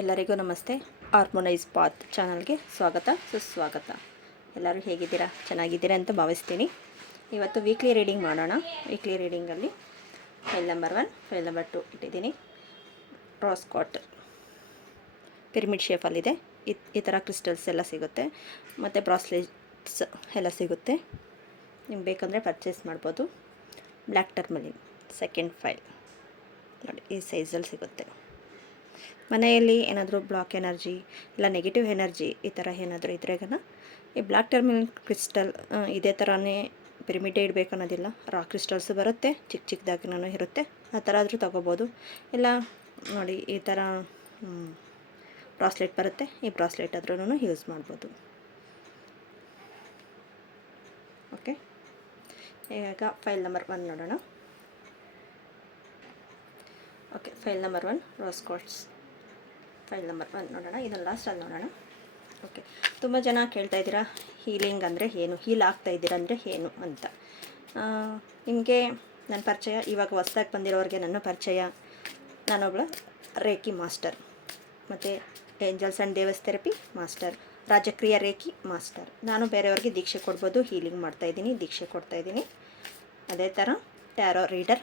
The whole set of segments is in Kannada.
ಎಲ್ಲರಿಗೂ ನಮಸ್ತೆ. ಹಾರ್ಮೋನೈಸ್ ಪಾತ್ ಚಾನಲ್ಗೆ ಸ್ವಾಗತ ಸುಸ್ವಾಗತ. ಎಲ್ಲರೂ ಹೇಗಿದ್ದೀರಾ? ಚೆನ್ನಾಗಿದ್ದೀರಾ ಅಂತ ಭಾವಿಸ್ತೀನಿ. ಇವತ್ತು ವೀಕ್ಲಿ ರೀಡಿಂಗ್ ಮಾಡೋಣ. ವೀಕ್ಲಿ ರೀಡಿಂಗಲ್ಲಿ ಫೈಲ್ ನಂಬರ್ 1, ಫೈಲ್ ನಂಬರ್ 2 ಇಟ್ಟಿದ್ದೀನಿ. ರೋಸ್ಕಾಟ್ ಪಿರಮಿಡ್ ಶೇಪಲ್ಲಿದೆ. ಈ ಥರ ಕ್ರಿಸ್ಟಲ್ಸ್ ಎಲ್ಲ ಸಿಗುತ್ತೆ, ಮತ್ತು ಬ್ರಾಸ್ಲೆಟ್ಸ್ ಎಲ್ಲ ಸಿಗುತ್ತೆ. ನಿಮ್ಗೆ ಬೇಕಂದರೆ ಪರ್ಚೇಸ್ ಮಾಡ್ಬೋದು. ಬ್ಲ್ಯಾಕ್ ಟರ್ಮಲಿನ್ ಸೆಕೆಂಡ್ ಫೈಲ್ ನೋಡಿ, ಈ ಸೈಜಲ್ಲಿ ಸಿಗುತ್ತೆ. ಮನೆಯಲ್ಲಿ ಏನಾದರೂ ಬ್ಲಾಕ್ ಎನರ್ಜಿ ಇಲ್ಲ ನೆಗೆಟಿವ್ ಎನರ್ಜಿ ಈ ಥರ ಏನಾದರೂ ಇದ್ರೆಗನ ಈ ಬ್ಲ್ಯಾಕ್ ಟರ್ಮಿನಲ್ ಕ್ರಿಸ್ಟಲ್ ಇದೇ ಥರನೇ ಪಿರಮಿಡೇ ಇಡಬೇಕು ಅನ್ನೋದಿಲ್ಲ. ರಾ ಕ್ರಿಸ್ಟಲ್ಸು ಬರುತ್ತೆ, ಚಿಕ್ಕ ಚಿಕ್ಕದಾಗಿನೂ ಇರುತ್ತೆ. ಆ ಥರ ಆದರೂ ತೊಗೋಬೋದು. ಇಲ್ಲ ನೋಡಿ, ಈ ಥರ ಬ್ರಾಸ್ಲೆಟ್ ಬರುತ್ತೆ. ಈ ಬ್ರಾಸ್ಲೆಟ್ ಆದ್ರೂ ಯೂಸ್ ಮಾಡ್ಬೋದು. ಓಕೆ, ಈಗ ಫೈಲ್ ನಂಬರ್ 1 ನೋಡೋಣ. Okay, file number 1 rose quartz file number 1 ನೋಡೋಣ. ಇದನ್ನು ಲಾಸ್ಟಲ್ಲಿ ನೋಡೋಣ. ಓಕೆ, ತುಂಬ ಜನ ಕೇಳ್ತಾ ಇದ್ದೀರಾ ಹೀಲಿಂಗ್ ಅಂದರೆ ಏನು, ಹೀಲ್ ಆಗ್ತಾ ಇದ್ದೀರಾ ಅಂದರೆ ಏನು ಅಂತ. ನಿಮಗೆ ನನ್ನ ಪರಿಚಯ, ಇವಾಗ ಹೊಸ್ದಾಗಿ ಬಂದಿರೋರಿಗೆ ನನ್ನ ಪರಿಚಯ. ನಾನೊಬ್ಬಳು ರೇಖಿ ಮಾಸ್ಟರ್, ಮತ್ತು angels and devas therapy master, Rajakriya reiki master. ನಾನು ಬೇರೆಯವ್ರಿಗೆ ದೀಕ್ಷೆ ಕೊಡ್ಬೋದು, ಹೀಲಿಂಗ್ ಮಾಡ್ತಾಯಿದ್ದೀನಿ, ದೀಕ್ಷೆ ಕೊಡ್ತಾಯಿದ್ದೀನಿ. ಅದೇ ಥರ tarot reader,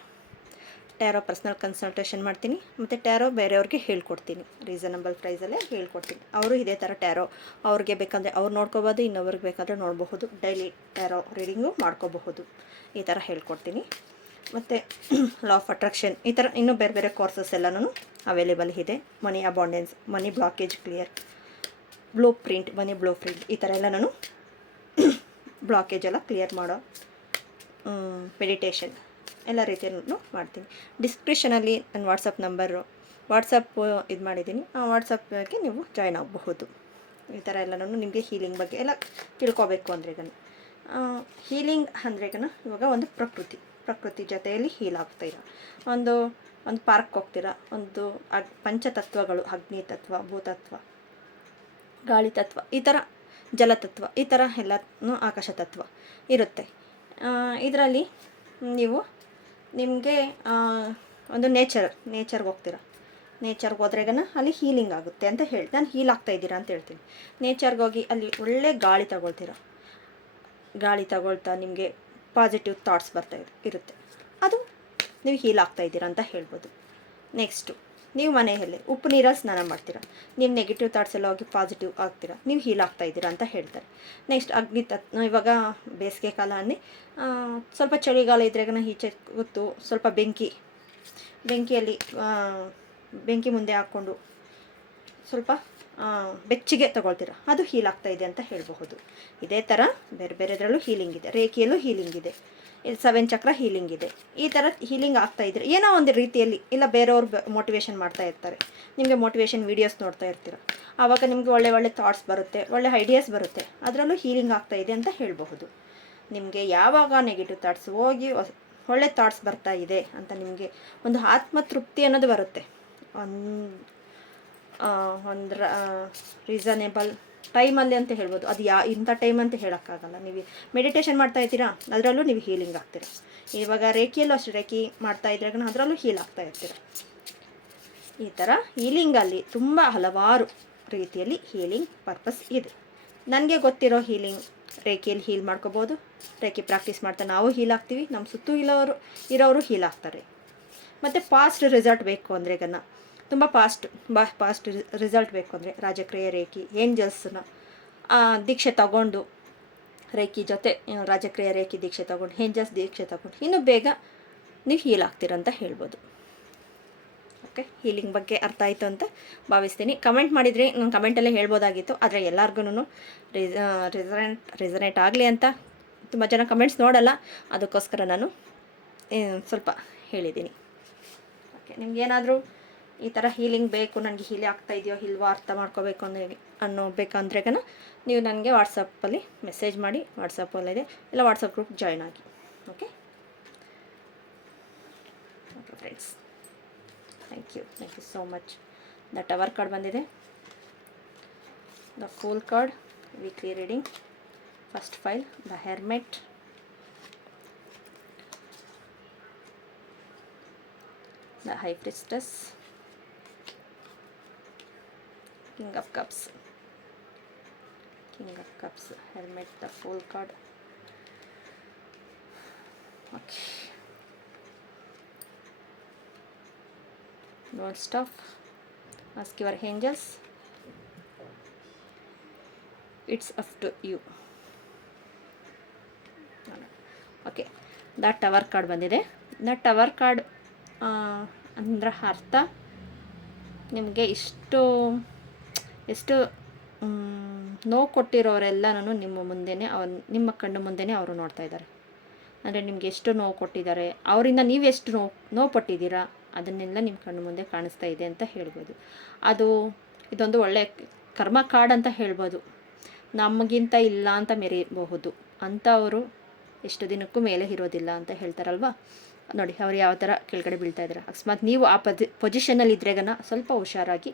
tarot personal consultation ಮಾಡ್ತೀನಿ, ಮತ್ತು ಟ್ಯಾರೋ ಬೇರೆಯವ್ರಿಗೆ ಹೇಳ್ಕೊಡ್ತೀನಿ. ರೀಸನಬಲ್ ಪ್ರೈಸಲ್ಲೇ ಹೇಳ್ಕೊಡ್ತೀನಿ. ಅವರು ಇದೇ ಥರ ಟ್ಯಾರೋ ಅವ್ರಿಗೆ ಬೇಕಂದರೆ ಅವ್ರು ನೋಡ್ಕೋಬೋದು, ಇನ್ನೊಬ್ರಿಗೆ ಬೇಕಾದರೆ ನೋಡಬಹುದು. ಡೈಲಿ ಟ್ಯಾರೋ ರೀಡಿಂಗು ಮಾಡ್ಕೋಬಹುದು. ಈ ಥರ ಹೇಳ್ಕೊಡ್ತೀನಿ. ಮತ್ತು ಲಾ ಆಫ್ ಅಟ್ರಾಕ್ಷನ್, ಈ ಥರ ಇನ್ನೂ ಬೇರೆ ಬೇರೆ ಕೋರ್ಸಸ್ ಎಲ್ಲನೂ ಅವೈಲೇಬಲ್ ಇದೆ. ಮನಿ ಅಬಾಂಡೆನ್ಸ್, ಮನಿ ಬ್ಲಾಕೇಜ್ ಕ್ಲಿಯರ್, ಬ್ಲೂ ಪ್ರಿಂಟ್, ಮನಿ ಬ್ಲೂ ಪ್ರಿಂಟ್, ಈ ಥರ ಎಲ್ಲ ನಾನು ಬ್ಲಾಕೇಜ್ ಎಲ್ಲ ಕ್ಲಿಯರ್ ಮಾಡೋ ಮೆಡಿಟೇಷನ್ ಎಲ್ಲ ರೀತಿಯಲ್ಲೂ ಮಾಡ್ತೀನಿ. ಡಿಸ್ಕ್ರಿಪ್ಷನಲ್ಲಿ ನನ್ನ ವಾಟ್ಸಪ್ ನಂಬರು, ವಾಟ್ಸಪ್ ಇದು ಮಾಡಿದ್ದೀನಿ. ಆ ವಾಟ್ಸಪ್ಗೆ ನೀವು ಜಾಯ್ನ್ ಆಗಬಹುದು. ಈ ಥರ ಎಲ್ಲನೂ ನಿಮಗೆ ಹೀಲಿಂಗ್ ಬಗ್ಗೆ ಎಲ್ಲ ತಿಳ್ಕೊಬೇಕು ಅಂದರೆ ಈಗ ಹೀಲಿಂಗ್ ಅಂದರೆ ಈಗ ಇವಾಗ ಒಂದು ಪ್ರಕೃತಿ ಜೊತೆಯಲ್ಲಿ ಹೀಲ್ ಆಗ್ತಾಯಿರೋ ಒಂದು ಪಾರ್ಕ್ ಹೋಗ್ತೀರಾ, ಒಂದು ಪಂಚತತ್ವಗಳು, ಅಗ್ನಿ ತತ್ವ, ಭೂತತ್ವ, ಗಾಳಿ ತತ್ವ, ಈ ಥರ ಜಲತತ್ವ, ಈ ಥರ ಎಲ್ಲನೂ ಆಕಾಶ ತತ್ವ ಇರುತ್ತೆ. ಇದರಲ್ಲಿ ನೀವು ನಿಮಗೆ ಒಂದು ನೇಚರ್ಗೆ ಹೋಗ್ತೀರಾ. ನೇಚರ್ಗೆ ಹೋದ್ರೆಗನ ಅಲ್ಲಿ ಹೀಲಿಂಗ್ ಆಗುತ್ತೆ ಅಂತ ಹೇಳಿ ನಾನು ಹೀಲ್ ಆಗ್ತಾಯಿದ್ದೀರಾ ಅಂತ ಹೇಳ್ತೀನಿ. ನೇಚರ್ಗೆ ಹೋಗಿ ಅಲ್ಲಿ ಒಳ್ಳೆ ಗಾಳಿ ತಗೊಳ್ತೀರಾ. ಗಾಳಿ ತಗೊಳ್ತಾ ನಿಮಗೆ ಪಾಸಿಟಿವ್ ಥಾಟ್ಸ್ ಇರುತ್ತೆ. ಅದು ನೀವು ಹೀಲ್ ಆಗ್ತಾಯಿದ್ದೀರಾ ಅಂತ ಹೇಳ್ಬೋದು. ನೆಕ್ಸ್ಟು ನೀವು ಮನೆಯಲ್ಲೇ ಉಪ್ಪು ನೀರಲ್ಲಿ ಸ್ನಾನ ಮಾಡ್ತೀರಾ. ನೀವು ನೆಗೆಟಿವ್ ಥಾಟ್ಸ್ ಎಲ್ಲ ಹೋಗಿ ಪಾಸಿಟಿವ್ ಆಗ್ತೀರಾ, ನೀವು ಹೀಲ್ ಆಗ್ತಾಯಿದ್ದೀರಾ ಅಂತ ಹೇಳ್ತಾರೆ. ನೆಕ್ಸ್ಟ್ ಅಗ್ನಿ ಇವಾಗ ಬೇಸಿಗೆ ಕಾಲ ಅನ್ನಿ ಸ್ವಲ್ಪ ಚಳಿಗಾಲ ಇದ್ರೆಗನ ಈಚೆ ಗೊತ್ತು ಸ್ವಲ್ಪ ಬೆಂಕಿಯಲ್ಲಿ ಬೆಂಕಿ ಮುಂದೆ ಹಾಕ್ಕೊಂಡು ಸ್ವಲ್ಪ ಬೆಚ್ಚಗೆ ತಗೊಳ್ತೀರಾ, ಅದು ಹೀಲ್ ಆಗ್ತಾಯಿದೆ ಅಂತ ಹೇಳಬಹುದು. ಇದೇ ಥರ ಬೇರೆ ಬೇರೆದ್ರಲ್ಲೂ ಹೀಲಿಂಗ್ ಇದೆ. ರೇಖೆಯಲ್ಲೂ ಹೀಲಿಂಗ್ ಇದೆ. ಇಲ್ಲಿ 7 ಚಕ್ರ ಹೀಲಿಂಗ್ ಇದೆ. ಈ ಥರ ಹೀಲಿಂಗ್ ಆಗ್ತಾಯಿದ್ರೆ ಏನೋ ಒಂದು ರೀತಿಯಲ್ಲಿ, ಇಲ್ಲ ಬೇರೆಯವ್ರು ಮೋಟಿವೇಶನ್ ಮಾಡ್ತಾ ಇರ್ತಾರೆ, ನಿಮಗೆ ಮೋಟಿವೇಶನ್ ವೀಡಿಯೋಸ್ ನೋಡ್ತಾ ಇರ್ತೀರ, ಆವಾಗ ನಿಮಗೆ ಒಳ್ಳೆ ಒಳ್ಳೆ ಥಾಟ್ಸ್ ಬರುತ್ತೆ, ಒಳ್ಳೆ ಐಡಿಯಾಸ್ ಬರುತ್ತೆ. ಅದರಲ್ಲೂ ಹೀಲಿಂಗ್ ಆಗ್ತಾಯಿದೆ ಅಂತ ಹೇಳಬಹುದು. ನಿಮಗೆ ಯಾವಾಗ ನೆಗೆಟಿವ್ ಥಾಟ್ಸ್ ಹೋಗಿ ಒಳ್ಳೆ ಥಾಟ್ಸ್ ಬರ್ತಾ ಇದೆ ಅಂತ ನಿಮಗೆ ಒಂದು ಆತ್ಮತೃಪ್ತಿ ಅನ್ನೋದು ಬರುತ್ತೆ. ಒಂದು ರೀಸನೇಬಲ್ ಟೈಮಲ್ಲಿ ಅಂತ ಹೇಳ್ಬೋದು. ಅದು ಇಂಥ ಟೈಮ್ ಅಂತ ಹೇಳೋಕ್ಕಾಗಲ್ಲ. ನೀವು ಮೆಡಿಟೇಷನ್ ಮಾಡ್ತಾ ಇರ್ತೀರಾ, ಅದರಲ್ಲೂ ನೀವು ಹೀಲಿಂಗ್ ಆಗ್ತೀರ. ಇವಾಗ ರೇಖಿಯಲ್ಲೂ ಅಷ್ಟು ರೇಖಿ ಮಾಡ್ತಾ ಇದ್ರಾಗ ಅದರಲ್ಲೂ ಹೀಲ್ ಆಗ್ತಾ ಇರ್ತೀರ. ಈ ಥರ ಹೀಲಿಂಗಲ್ಲಿ ತುಂಬ ಹಲವಾರು ರೀತಿಯಲ್ಲಿ ಹೀಲಿಂಗ್ ಪರ್ಪಸ್ ಇದೆ. ನನಗೆ ಗೊತ್ತಿರೋ ಹೀಲಿಂಗ್, ರೇಖೆಯಲ್ಲಿ ಹೀಲ್ ಮಾಡ್ಕೋಬೋದು. ರೇಖೆ ಪ್ರಾಕ್ಟೀಸ್ ಮಾಡ್ತಾ ನಾವು ಹೀಲ್ ಆಗ್ತೀವಿ, ನಮ್ಮ ಸುತ್ತೂ ಇರೋರು ಹೀಲ್ ಆಗ್ತಾರೆ. ಮತ್ತು ಫಾಸ್ಟ್ ರಿಸಲ್ಟ್ ಬೇಕು ಅಂದರೆ ತುಂಬ ಫಾಸ್ಟ್ ರಿಸಲ್ಟ್ ಬೇಕು ಅಂದರೆ ರಾಜಕ್ರಿಯ ರೇಖಿ ಏಂಜಲ್ಸ್ನ ದೀಕ್ಷೆ ತಗೊಂಡು, ರೇಖಿ ಜೊತೆ ರಾಜಕ್ರಿಯ ರೇಖಿ ದೀಕ್ಷೆ ತಗೊಂಡು, ಏಂಜಲ್ಸ್ ದೀಕ್ಷೆ ತಗೊಂಡು ಇನ್ನೂ ಬೇಗ ನೀವು ಹೀಲ್ ಆಗ್ತೀರಂತ ಹೇಳ್ಬೋದು. ಓಕೆ, ಹೀಲಿಂಗ್ ಬಗ್ಗೆ ಅರ್ಥ ಆಯಿತು ಅಂತ ಭಾವಿಸ್ತೀನಿ. ಕಮೆಂಟ್ ಮಾಡಿದರೆ ನಾನು ಕಮೆಂಟಲ್ಲೇ ಹೇಳ್ಬೋದಾಗಿತ್ತು, ಆದರೆ ಎಲ್ಲರಿಗೂ ರೆಸನೇಟ್ ಆಗಲಿ ಅಂತ ತುಂಬ ಜನ ಕಮೆಂಟ್ಸ್ ನೋಡಲ್ಲ, ಅದಕ್ಕೋಸ್ಕರ ನಾನು ಸ್ವಲ್ಪ ಹೇಳಿದ್ದೀನಿ. ಓಕೆ, ನಿಮ್ಗೇನಾದರೂ ಈ ಥರ ಹೀಲಿಂಗ್ ಬೇಕು, ನನಗೆ ಹೀಲಿ ಆಗ್ತಾಯಿದೆಯೋ ಇಲ್ವೋ ಅರ್ಥ ಮಾಡ್ಕೋಬೇಕು ಬೇಕಂದ್ರೆ ನೀವು ನನಗೆ ವಾಟ್ಸಪ್ಪಲ್ಲಿ ಮೆಸೇಜ್ ಮಾಡಿ, ವಾಟ್ಸಪ್ಪಲ್ಲಿದೆ, ಇಲ್ಲ ವಾಟ್ಸಪ್ ಗ್ರೂಪ್ ಜಾಯ್ನ್ ಆಗಿ. Okay okay friends, thank you so much. The tower card ಬಂದಿದೆ, the fool card, weekly reading, first file the hermit, the high priestess, king of cups, king of cups, hermit, the fool card. Okay, don't stop, ask your angels, it's up to you. Okay, the tower card ಬಂದಿದೆ. ದ ಟವರ್ ಕಾರ್ಡ್ ಅಂದ್ರೆ ಅರ್ಥ ನಿಮಗೆ ಎಷ್ಟು ನೋವು ಕೊಟ್ಟಿರೋರೆಲ್ಲನೂ ನಿಮ್ಮ ಮುಂದೆನೇ ನಿಮ್ಮ ಕಣ್ಣು ಮುಂದೆನೇ ಅವರು ನೋಡ್ತಾ ಇದ್ದಾರೆ. ಅಂದರೆ ನಿಮಗೆ ಎಷ್ಟು ನೋವು ಕೊಟ್ಟಿದ್ದಾರೆ, ಅವರಿಂದ ನೀವೆಷ್ಟು ನೋವು ಪಟ್ಟಿದ್ದೀರಾ ಅದನ್ನೆಲ್ಲ ನಿಮ್ಮ ಕಣ್ಣು ಮುಂದೆ ಕಾಣಿಸ್ತಾ ಇದೆ ಅಂತ ಹೇಳ್ಬೋದು. ಇದೊಂದು ಒಳ್ಳೆಯ ಕರ್ಮ ಕಾರ್ಡ್ ಅಂತ ಹೇಳ್ಬೋದು. ನಮಗಿಂತ ಇಲ್ಲ ಅಂತ ಮೆರೀಬಹುದು ಅಂತ ಅವರು ಎಷ್ಟು ದಿನಕ್ಕೂ ಮೇಲೆ ಇರೋದಿಲ್ಲ ಅಂತ ಹೇಳ್ತಾರಲ್ವ. ನೋಡಿ ಅವ್ರು ಯಾವ ಥರ ಕೆಳಗಡೆ ಬೀಳ್ತಾ ಇದ್ದಾರೆ. ಅಕಸ್ಮಾತ್ ನೀವು ಆ ಪೊಸಿಷನಲ್ಲಿ ಇದ್ರೆಗನ ಸ್ವಲ್ಪ ಹುಷಾರಾಗಿ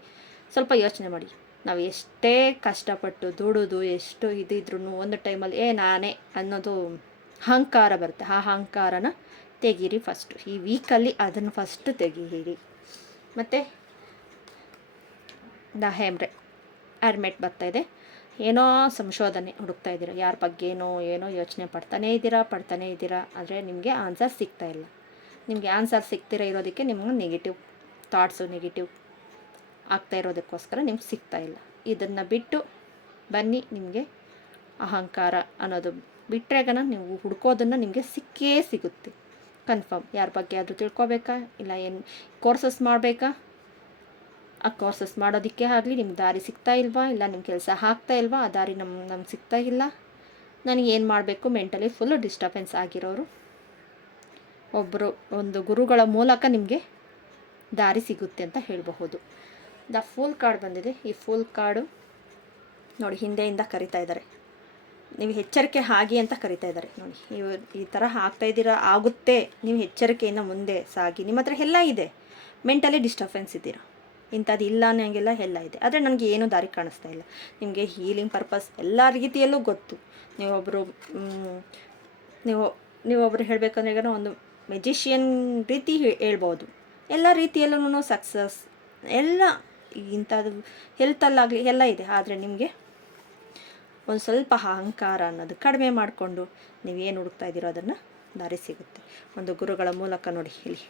ಸ್ವಲ್ಪ ಯೋಚನೆ ಮಾಡಿ. ನಾವು ಎಷ್ಟೇ ಕಷ್ಟಪಟ್ಟು ದುಡಿದು ಎಷ್ಟು ಇದ್ರೂ ಒಂದು ಟೈಮಲ್ಲಿ ನಾನೇ ಅನ್ನೋದು ಅಹಂಕಾರ ಬರುತ್ತೆ. ಆ ಅಹಂಕಾರನ ತೆಗೀರಿ ಫಸ್ಟು. ಈ ವೀಕಲ್ಲಿ ಅದನ್ನು ಫಸ್ಟು ತೆಗೀರಿ. ಮತ್ತು ದ ಹೆರ್ಮೆಟ್ ಬರ್ತಾಯಿದೆ. ಏನೋ ಸಂಶೋಧನೆ ಹುಡುಕ್ತಾ ಇದ್ದೀರಾ, ಯಾರ ಬಗ್ಗೆನೋ ಏನೋ ಯೋಚನೆ ಪಡ್ತಾನೇ ಇದ್ದೀರಾ. ಆದರೆ ನಿಮಗೆ ಆನ್ಸರ್ ಸಿಗ್ತಾ ಇಲ್ಲ. ನಿಮಗೆ ಆನ್ಸರ್ ಇರೋದಕ್ಕೆ ನಿಮ್ಗೆ ನೆಗೆಟಿವ್ ಥಾಟ್ಸು ನೆಗೆಟಿವ್ ಆಗ್ತಾ ಇರೋದಕ್ಕೋಸ್ಕರ ನಿಮ್ಗೆ ಸಿಗ್ತಾ ಇಲ್ಲ. ಇದನ್ನು ಬಿಟ್ಟು ಬನ್ನಿ. ನಿಮಗೆ ಅಹಂಕಾರ ಅನ್ನೋದು ಬಿಟ್ಟರೆಗನ ನೀವು ಹುಡ್ಕೋದನ್ನು ನಿಮಗೆ ಸಿಕ್ಕೇ ಸಿಗುತ್ತೆ ಕನ್ಫರ್ಮ್. ಯಾರ ಬಗ್ಗೆ ಆದರೂ ತಿಳ್ಕೊಬೇಕಾ, ಇಲ್ಲ ಏನು ಕೋರ್ಸಸ್ ಮಾಡಬೇಕಾ, ಆ ಕೋರ್ಸಸ್ ಮಾಡೋದಕ್ಕೆ ಆಗಲಿ ನಿಮ್ಗೆ ದಾರಿ ಸಿಗ್ತಾ ಇಲ್ವಾ, ಇಲ್ಲ ನಿಮ್ಮ ಕೆಲಸ ಆಗ್ತಾ ಇಲ್ವಾ, ಆ ದಾರಿ ನಮ್ಗೆ ಸಿಗ್ತಾ ಇಲ್ಲ, ನನಗೆ ಏನು ಮಾಡಬೇಕು, ಮೆಂಟಲಿ ಫುಲ್ಲು ಡಿಸ್ಟರ್ಬೆನ್ಸ್ ಆಗಿರೋರು ಒಂದು ಗುರುಗಳ ಮೂಲಕ ನಿಮಗೆ ದಾರಿ ಸಿಗುತ್ತೆ ಅಂತ ಹೇಳಬಹುದು. ದ ಫೂಲ್ ಕಾರ್ಡ್ ಬಂದಿದೆ. ಈ ಫೂಲ್ ಕಾರ್ಡು ನೋಡಿ ಹಿಂದೆಯಿಂದ ಕರಿತಾ ಇದ್ದಾರೆ. ನೀವು ಎಚ್ಚರಿಕೆ ಆಗಿ ಅಂತ ಕರಿತಾ ಇದ್ದಾರೆ. ನೋಡಿ ಈ ಥರ ಆಗುತ್ತೆ, ನೀವು ಎಚ್ಚರಿಕೆಯಿಂದ ಮುಂದೆ ಸಾಗಿ. ನಿಮ್ಮ ಹತ್ರ ಎಲ್ಲ ಇದೆ, ಮೆಂಟಲಿ ಡಿಸ್ಟರ್ಬೆನ್ಸ್ ಇದ್ದೀರಾ, ಇಂಥದ್ದು ಇಲ್ಲ ಅನ್ನೋಂಗೆಲ್ಲ ಎಲ್ಲ ಇದೆ. ಆದರೆ ನನಗೆ ಏನೂ ದಾರಿ ಕಾಣಿಸ್ತಾ ಇಲ್ಲ. ನಿಮಗೆ ಹೀಲಿಂಗ್ ಪರ್ಪಸ್ ಎಲ್ಲ ರೀತಿಯಲ್ಲೂ ಗೊತ್ತು. ನೀವೊಬ್ಬರು ಹೇಳಬೇಕಂದ್ರೆ ಈಗ ಒಂದು ಮೆಜಿಷಿಯನ್ ರೀತಿ ಹೇಳ್ಬೋದು. ಎಲ್ಲ ರೀತಿಯಲ್ಲೂ ಸಕ್ಸಸ್ ಎಲ್ಲ ಇಂಥದ್ದು ಹೆಲ್ತಲ್ಲಾಗಲಿ ಎಲ್ಲ ಇದೆ. ಆದರೆ ನಿಮಗೆ ಒಂದು ಸ್ವಲ್ಪ ಅಹಂಕಾರ ಅನ್ನೋದು ಕಡಿಮೆ ಮಾಡಿಕೊಂಡು ನೀವೇನು ಹುಡುಕ್ತಾ ಇದ್ದೀರೋ ಅದನ್ನು ದಾರಿ ಸಿಗುತ್ತೆ. ಒಂದು ಗುರುಗಳ ಮೂಲಕ ನೋಡಿ, ಇಲ್ಲಿ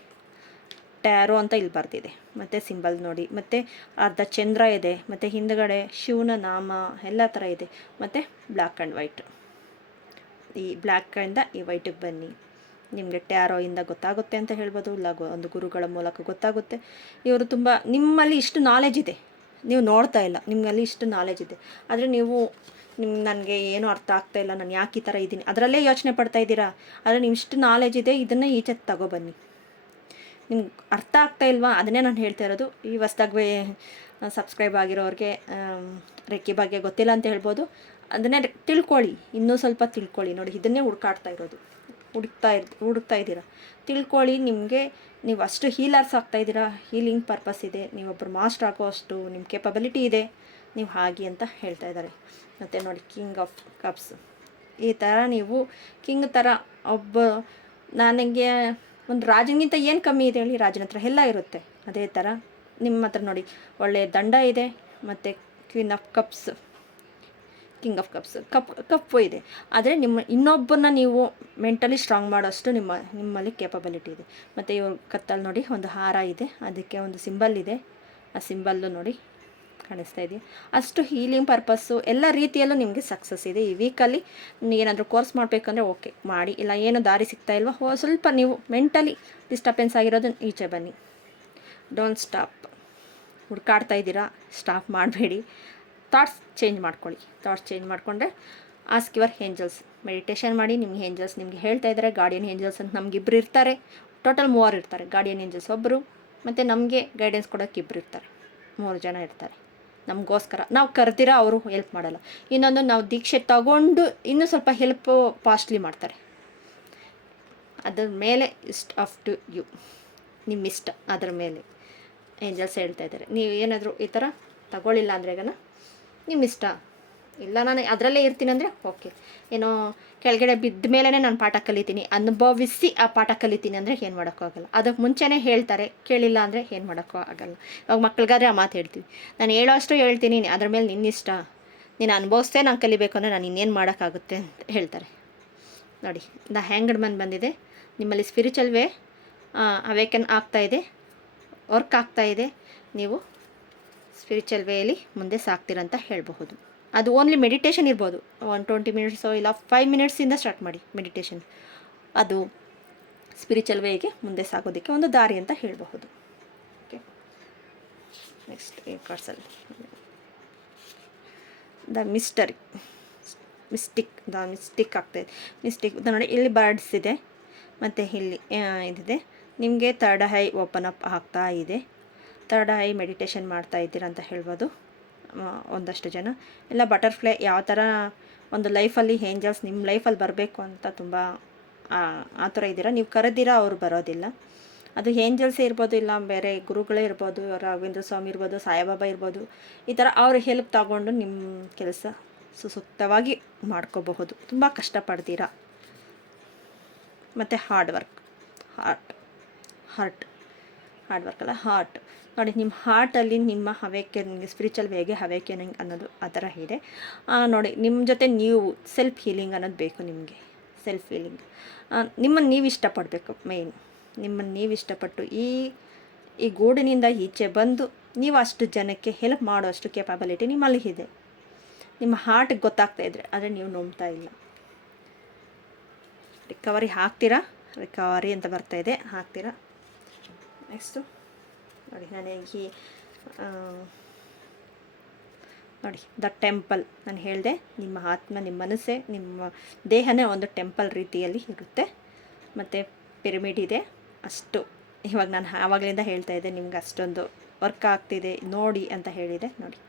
ಟ್ಯಾರೋ ಅಂತ ಇಲ್ಲಿ ಬರ್ತಿದೆ, ಮತ್ತು ಸಿಂಬಲ್ ನೋಡಿ, ಮತ್ತು ಅರ್ಧ ಚಂದ್ರ ಇದೆ, ಮತ್ತು ಹಿಂದುಗಡೆ ಶಿವನ ನಾಮ ಎಲ್ಲ ಥರ ಇದೆ, ಮತ್ತು ಬ್ಲ್ಯಾಕ್ ಆ್ಯಂಡ್ ವೈಟ್. ಈ ಬ್ಲ್ಯಾಕಿಂದ ಈ ವೈಟಿಗೆ ಬನ್ನಿ. ನಿಮಗೆ ಟ್ಯಾರೋಯಿಂದ ಗೊತ್ತಾಗುತ್ತೆ ಅಂತ ಹೇಳ್ಬೋದು, ಇಲ್ಲ ಒಂದು ಗುರುಗಳ ಮೂಲಕ ಗೊತ್ತಾಗುತ್ತೆ. ಇವರು ತುಂಬ ನಿಮ್ಮಲ್ಲಿ ಇಷ್ಟು ನಾಲೆಜ್ ಇದೆ, ನೀವು ನೋಡ್ತಾ ಇಲ್ಲ, ನಿಮ್ಮಲ್ಲಿ ಇಷ್ಟು ನಾಲೆಜ್ ಇದೆ. ಆದರೆ ನನಗೆ ಏನೂ ಅರ್ಥ ಆಗ್ತಾ ಇಲ್ಲ, ನಾನು ಯಾಕೆ ಈ ಥರ ಇದ್ದೀನಿ ಅದರಲ್ಲೇ ಯೋಚನೆ ಪಡ್ತಾ ಇದ್ದೀರಾ. ಆದರೆ ನೀವು ಇಷ್ಟು ನಾಲೆಜ್ ಇದೆ, ಇದನ್ನು ಈಚೆ ತಗೊಬನ್ನಿ. ನಿಮ್ಗೆ ಅರ್ಥ ಆಗ್ತಾ ಇಲ್ವಾ, ಅದನ್ನೇ ನಾನು ಹೇಳ್ತಾ ಇರೋದು. ಈ ಹೊಸ್ದಾಗಿ ಸಬ್ಸ್ಕ್ರೈಬ್ ಆಗಿರೋರಿಗೆ ರೆಕ್ಕಿ ಬಗ್ಗೆ ಗೊತ್ತಿಲ್ಲ ಅಂತ ಹೇಳ್ಬೋದು. ಅದನ್ನೇ ತಿಳ್ಕೊಳ್ಳಿ, ಇನ್ನೂ ಸ್ವಲ್ಪ ತಿಳ್ಕೊಳ್ಳಿ. ನೋಡಿ ಇದನ್ನೇ ಹುಡುಕ್ತಾ ಇದ್ದೀರಾ, ತಿಳ್ಕೊಳ್ಳಿ. ನೀವು ಅಷ್ಟು ಹೀಲರ್ಸ್ ಆಗ್ತಾಯಿದ್ದೀರಾ, ಹೀಲಿಂಗ್ ಪರ್ಪಸ್ ಇದೆ, ನೀವೊಬ್ಬರು ಮಾಸ್ಟರ್ ಆಗೋ ಅಷ್ಟು ನಿಮ್ಮ ಕೇಪಬಿಲಿಟಿ ಇದೆ, ನೀವು ಹಾಗೆ ಅಂತ ಹೇಳ್ತಾ ಇದ್ದಾರೆ. ಮತ್ತು ನೋಡಿ ಕಿಂಗ್ ಆಫ್ ಕಪ್ಸ್. ಈ ಥರ ನೀವು ಕಿಂಗ್ ಥರ ನನಗೆ ಒಂದು ರಾಜನಿಗಿಂತ ಏನು ಕಮ್ಮಿ ಇದೆ ಹೇಳಿ, ರಾಜನ ಹತ್ರ ಎಲ್ಲ ಇರುತ್ತೆ. ಅದೇ ಥರ ನಿಮ್ಮ ಹತ್ರ ನೋಡಿ ಒಳ್ಳೆಯ ದಂಡ ಇದೆ, ಮತ್ತು ಕಿಂಗ್ ಆಫ್ ಕಪ್ಸ್ ಕಪ್ಪು ಇದೆ. ಆದರೆ ಇನ್ನೊಬ್ಬರನ್ನ ನೀವು ಮೆಂಟಲಿ ಸ್ಟ್ರಾಂಗ್ ಮಾಡೋಷ್ಟು ನಿಮ್ಮಲ್ಲಿ ಕೇಪಬಿಲಿಟಿ ಇದೆ. ಮತ್ತು ಇವ್ರ ಕತ್ತಲ್ಲಿ ನೋಡಿ ಒಂದು ಹಾರ ಇದೆ, ಅದಕ್ಕೆ ಒಂದು ಸಿಂಬಲ್ ಇದೆ. ಆ ಸಿಂಬಲ್ಲು ನೋಡಿ ಕಾಣಿಸ್ತಾ ಇದೆಯಾ. ಅಷ್ಟು ಹೀಲಿಂಗ್ ಪರ್ಪಸ್ಸು ಎಲ್ಲ ರೀತಿಯಲ್ಲೂ ನಿಮಗೆ ಸಕ್ಸಸ್ ಇದೆ. ಈ ವೀಕಲ್ಲಿ ಏನಾದರೂ ಕೋರ್ಸ್ ಮಾಡಬೇಕಂದ್ರೆ ಓಕೆ ಮಾಡಿ, ಇಲ್ಲ ಏನು ದಾರಿ ಸಿಗ್ತಾ ಇಲ್ವಾ, ಸ್ವಲ್ಪ ನೀವು ಮೆಂಟಲಿ ಡಿಸ್ಟರ್ಬೆನ್ಸ್ ಆಗಿರೋದನ್ನ ಈಚೆ ಬನ್ನಿ. Don't stop. ಹುಡ್ಕಾಡ್ತಾ ಇದ್ದೀರಾ, ಸ್ಟಾಪ್ ಮಾಡಬೇಡಿ. ಥಾಟ್ಸ್ ಚೇಂಜ್ ಮಾಡ್ಕೊಳ್ಳಿ. ಥಾಟ್ಸ್ ಚೇಂಜ್ ಮಾಡಿಕೊಂಡ್ರೆ ಆಸ್ಕ್ ಯುವರ್ ಏಂಜಲ್ಸ್. ಮೆಡಿಟೇಷನ್ ಮಾಡಿ, ನಿಮ್ಗೆ ಏಂಜಲ್ಸ್ ನಿಮಗೆ ಹೇಳ್ತಾ ಇದ್ದಾರೆ. ಗಾರ್ಡಿಯನ್ ಏಂಜಲ್ಸ್ ಅಂತ ನಮಗಿಬ್ಬರು ಇರ್ತಾರೆ, ಟೋಟಲ್ 3 ಇರ್ತಾರೆ. ಗಾರ್ಡಿಯನ್ ಏಂಜಲ್ಸ್ ಒಬ್ಬರು, ಮತ್ತು ನಮಗೆ ಗೈಡೆನ್ಸ್ ಕೊಡೋಕ್ಕೆ 2 ಇರ್ತಾರೆ. 3 ಜನ ಇರ್ತಾರೆ ನಮಗೋಸ್ಕರ. ನಾವು ಕರೆದಿರ ಅವರು ಹೆಲ್ಪ್ ಮಾಡಲ್ಲ. ಇನ್ನೊಂದು ನಾವು ದೀಕ್ಷೆ ತಗೊಂಡು ಇನ್ನೂ ಸ್ವಲ್ಪ ಹೆಲ್ಪ್ ಪಾಸ್ಟ್ಲಿ ಮಾಡ್ತಾರೆ. ಅದ್ರ ಮೇಲೆ ಇಷ್ಟ ಅಪ್ ಟು ಯು, ನಿಮ್ಮಿಷ್ಟ. ಅದರ ಮೇಲೆ ಏಂಜಲ್ಸ್ ಹೇಳ್ತಾ ಇದ್ದಾರೆ. ನೀವು ಏನಾದರೂ ಈ ಥರ ತಗೊಳ್ಳಿಲ್ಲ ಅಂದ್ರೆಗನ ನಿಮ್ಮಿಷ್ಟ, ಇಲ್ಲ ನಾನು ಅದರಲ್ಲೇ ಇರ್ತೀನಿ ಅಂದರೆ ಓಕೆ. ಏನೋ ಕೆಳಗಡೆ ಬಿದ್ದ ಮೇಲೇ ನಾನು ಪಾಠ ಕಲಿತೀನಿ, ಅನುಭವಿಸಿ ಆ ಪಾಠ ಕಲಿತೀನಿ ಅಂದರೆ ಏನು ಮಾಡೋಕ್ಕೂ ಆಗಲ್ಲ. ಅದಕ್ಕೆ ಮುಂಚೆನೇ ಹೇಳ್ತಾರೆ, ಕೇಳಿಲ್ಲ ಅಂದರೆ ಏನು ಮಾಡೋಕ್ಕೂ ಆಗಲ್ಲ. ಇವಾಗ ಮಕ್ಳಿಗಾದ್ರೆ ಆ ಮಾತು ಹೇಳ್ತೀವಿ, ನಾನು ಹೇಳೋ ಅಷ್ಟು ಹೇಳ್ತೀನಿ, ಅದ್ರ ಮೇಲೆ ನಿನ್ನಿಷ್ಟ, ನೀನು ಅನುಭವಿಸ್ತೇ ನಾನು ಕಲಿಬೇಕು ಅಂದರೆ ನಾನು ಇನ್ನೇನು ಮಾಡೋಕ್ಕಾಗುತ್ತೆ ಅಂತ ಹೇಳ್ತಾರೆ. ನೋಡಿ, ದ ಹ್ಯಾಂಗ್ಡ್ ಮ್ಯಾನ್ ಬಂದಿದೆ. ನಿಮ್ಮಲ್ಲಿ ಸ್ಪಿರಿಚುವಲ್ ವೇ ಅವೇಕನ್ ಆಗ್ತಾಯಿದೆ, ವರ್ಕ್ ಆಗ್ತಾಯಿದೆ. ನೀವು ಸ್ಪಿರಿಚುವಲ್ ವೇಯಲ್ಲಿ ಮುಂದೆ ಸಾಗ್ತೀರಂತ ಹೇಳಬಹುದು. ಅದು ಓನ್ಲಿ ಮೆಡಿಟೇಷನ್ ಇರ್ಬೋದು, 120 ಮಿನಿಟ್ಸೋ ಇಲ್ಲ 5 ಮಿನಿಟ್ಸಿಂದ ಸ್ಟಾರ್ಟ್ ಮಾಡಿ ಮೆಡಿಟೇಷನ್. ಅದು ಸ್ಪಿರಿಚುವಲ್ ವೇಗೆ ಮುಂದೆ ಸಾಗೋದಕ್ಕೆ ಒಂದು ದಾರಿ ಅಂತ ಹೇಳಬಹುದು. ಓಕೆ, ನೆಕ್ಸ್ಟ್ ಈ ಕಾರ್ಡ್ಸಲ್ಲಿ ದ ಮಿಸ್ಟಿಕ್ ಆಗ್ತಾಯಿದೆ. ಮಿಸ್ಟಿಕ್ ನೋಡಿ, ಇಲ್ಲಿ ಬರ್ಡ್ಸ್ ಇದೆ ಮತ್ತು ಇಲ್ಲಿ ಇದಿದೆ. ನಿಮಗೆ ಥರ್ಡ್ ಐ ಓಪನ್ ಅಪ್ ಆಗ್ತಾ ಇದೆ. ಥರ್ಡ್ ಐ ಮೆಡಿಟೇಷನ್ ಮಾಡ್ತಾ ಇದ್ದೀರಾ ಅಂತ ಹೇಳ್ಬೋದು ಒಂದಷ್ಟು ಜನ. ಇಲ್ಲ ಬಟರ್ಫ್ಲೈ ಯಾವ ಥರ ಒಂದು ಲೈಫಲ್ಲಿ ಏಂಜಲ್ಸ್ ನಿಮ್ಮ ಲೈಫಲ್ಲಿ ಬರಬೇಕು ಅಂತ ತುಂಬ ಆ ಥರ ಇದ್ದೀರಾ. ನೀವು ಕರೆದಿರಾ, ಅವರು ಬರೋದಿಲ್ಲ. ಅದು ಏಂಜಲ್ಸೇ ಇರ್ಬೋದು, ಇಲ್ಲ ಬೇರೆ ಗುರುಗಳೇ ಇರ್ಬೋದು, ರಾಘವೇಂದ್ರ ಸ್ವಾಮಿ ಇರ್ಬೋದು, ಸಾಯಿಬಾಬಾ ಇರ್ಬೋದು. ಈ ಥರ ಅವ್ರ ಹೆಲ್ಪ್ ತಗೊಂಡು ನಿಮ್ಮ ಕೆಲಸ ಸುಸೂಕ್ತವಾಗಿ ಮಾಡ್ಕೋಬಹುದು. ತುಂಬ ಕಷ್ಟಪಡ್ತೀರಾ. ಮತ್ತು ಹಾರ್ಡ್ ವರ್ಕ್, ಹಾರ್ಡ್ ವರ್ಕ್ ಅಲ್ಲ, ಹಾರ್ಟ್ ನೋಡಿ. ನಿಮ್ಮ ಹಾರ್ಟಲ್ಲಿ ನಿಮ್ಮ ಅವೇಕೆನಿಂಗ್, ಸ್ಪಿರಿಚುವಲ್ ವೇಗೆ ಅವೇಕೆನಿಂಗ್ ಅನ್ನೋದು ಆ ಥರ ಇದೆ ನೋಡಿ. ನಿಮ್ಮ ಜೊತೆ ನೀವು ಸೆಲ್ಫ್ ಹೀಲಿಂಗ್ ಅನ್ನೋದು ಬೇಕು ನಿಮಗೆ. ಸೆಲ್ಫ್ ಹೀಲಿಂಗ್, ನಿಮ್ಮನ್ನು ನೀವು ಇಷ್ಟಪಡಬೇಕು. ಮೇಯ್ನ್ ನಿಮ್ಮನ್ನು ನೀವು ಇಷ್ಟಪಟ್ಟು ಈ ಗೂಡಿನಿಂದ ಈಚೆ ಬಂದು ನೀವು ಅಷ್ಟು ಜನಕ್ಕೆ ಹೆಲ್ಪ್ ಮಾಡೋಷ್ಟು ಕೆಪಾಬಿಲಿಟಿ ನಿಮ್ಮಲ್ಲಿ ಇದೆ. ನಿಮ್ಮ ಹಾರ್ಟ್ಗೆ ಗೊತ್ತಾಗ್ತಾ ಇದ್ರೆ, ಆದರೆ ನೀವು ನಂಬ್ತಾ ಇಲ್ಲ. ರಿಕವರಿ ಆಗ್ತೀರಾ, ರಿಕವರಿ ಅಂತ ಬರ್ತಾಯಿದೆ, ಆಗ್ತೀರಾ. ನೆಕ್ಸ್ಟು ನೋಡಿ, ನಾನು ನೋಡಿ ದ ಟೆಂಪಲ್. ನಾನು ಹೇಳಿದೆ, ನಿಮ್ಮ ಆತ್ಮ, ನಿಮ್ಮ ಮನಸ್ಸೇ, ನಿಮ್ಮ ದೇಹನೇ ಒಂದು ಟೆಂಪಲ್ ರೀತಿಯಲ್ಲಿ ಇರುತ್ತೆ. ಮತ್ತು ಪಿರಮಿಡ್ ಇದೆ. ಅಷ್ಟು ಇವಾಗ ನಾನು ಆವಾಗಲಿಂದ ಹೇಳ್ತಾ ಇದ್ದೆ, ನಿಮ್ಗೆ ಅಷ್ಟೊಂದು ವರ್ಕ್ ಆಗ್ತಿದೆ ನೋಡಿ ಅಂತ ಹೇಳಿದೆ. ನೋಡಿ